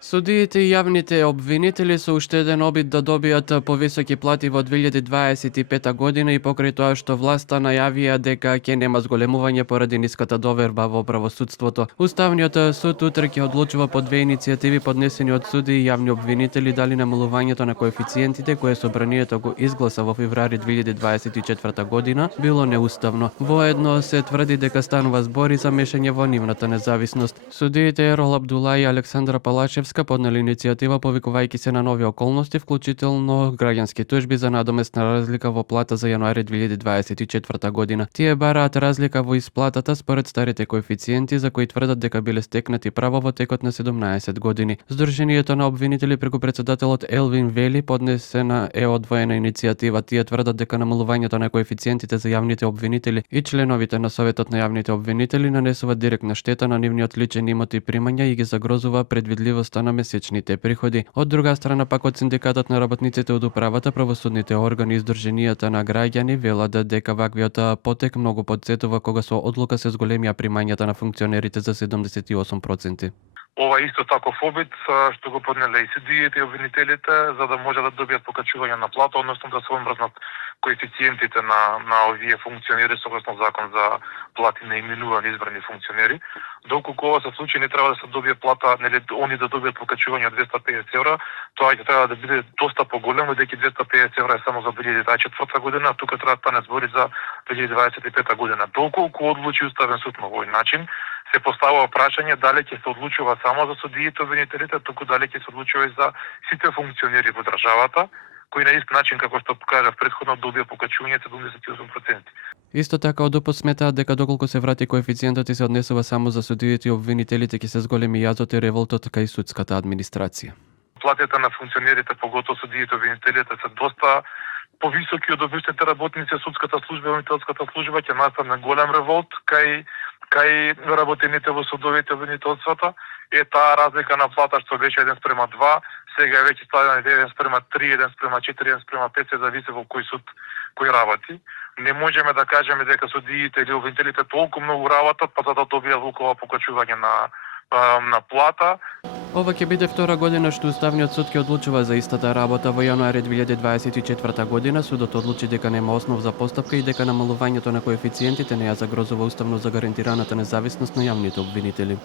Судиите и јавните обвинители со уште еден обид да добијат повисоки плати во 2025 година и покрај тоа што власта најавија дека ќе нема зголемување поради ниската доверба во правосудството. Уставниот суд утре ќе одлучува по две иницијативи поднесени од суди и јавни обвинители дали намалувањето на коефициентите кое собранието го изгласа во февруари 2024 година било неуставно. Воедно се тврди дека станува збори за мешање во нивната независност. Судиите Ерол Абдулај и Александра Палачевска поднели иницијатива повикувајќи се на нови околности, вклучително граѓански тужби за надоместна разлика во плата за јануари 2024 година. Тие бараат разлика во исплатата според старите коефициенти за кои тврдат дека биле стекнати право во текот на 17 години. Сдруженијето на обвинители преку председателот Елвин Вели поднесена е одвоена иницијатива. Тие тврдат дека намалувањето на коефициентите за јавните обвинители и членовите на Советот на јавните обвинители нанесуваат директна штета на нивниот личен имот и примања и ги загрозува предвидливоста на месечните приходи. Од друга страна пак од синдикатот на работниците од управата, правосудните органи и сдруженијата на граѓани велат дека ваквиот потек многу потсетува кога со одлука се зголемија примањата на функционерите за 78%. Ова исто таков обид што го поднеле и судиите и обвинителите за да може да добијат покачување на плата, односно да се омрзнат коефициентите на овие функционери согласно закон за плати на именувани избрани функционери. Доколку ова се случи, не треба да се добие плата, нели они да добијат покачување од 250 евра, тоа ќе треба да биде доста поголемо, дека 250 евра е само за 2024 година, а тука треба да стане збори за 2025 година. Доколку одлучи Уставен суд на овој начин, се поставува прашање дали ќе се одлучува само за судиите и обвинителите, туку дали ќе се одлучува и за сите функционери во државата, кои на ист начин, како што кажав претходно, добија покачување 78%. Исто така од УПС сметаат дека доколку се врати коефициентот и се однесува само за судиите и обвинителите, ќе се зголеми јазот и револтот кај судската администрација. Платите на функционерите, поготово судиите и обвинителите, се доста повисоки од обичните работници, судската служба и обвинителската служба, ќе настане голем револт кај работените во судовите и обвинителствата. Таа разлика на плата што беше 1:2, сега е веќе ставена 1:3, 1:4, 1:5, се зависи во кој суд кој работи. Не можеме да кажеме дека судиите или обвинителите толку многу работат па за да добијат лукова покачување на плата. Ова ќе биде втора година што Уставниот суд ќе одлучува за истата работа. Во јануари 2024 година судот одлучи дека нема основ за постапка и дека намалувањето на коефициентите не ја загрозува уставно загарантираната независност на јавните обвинители.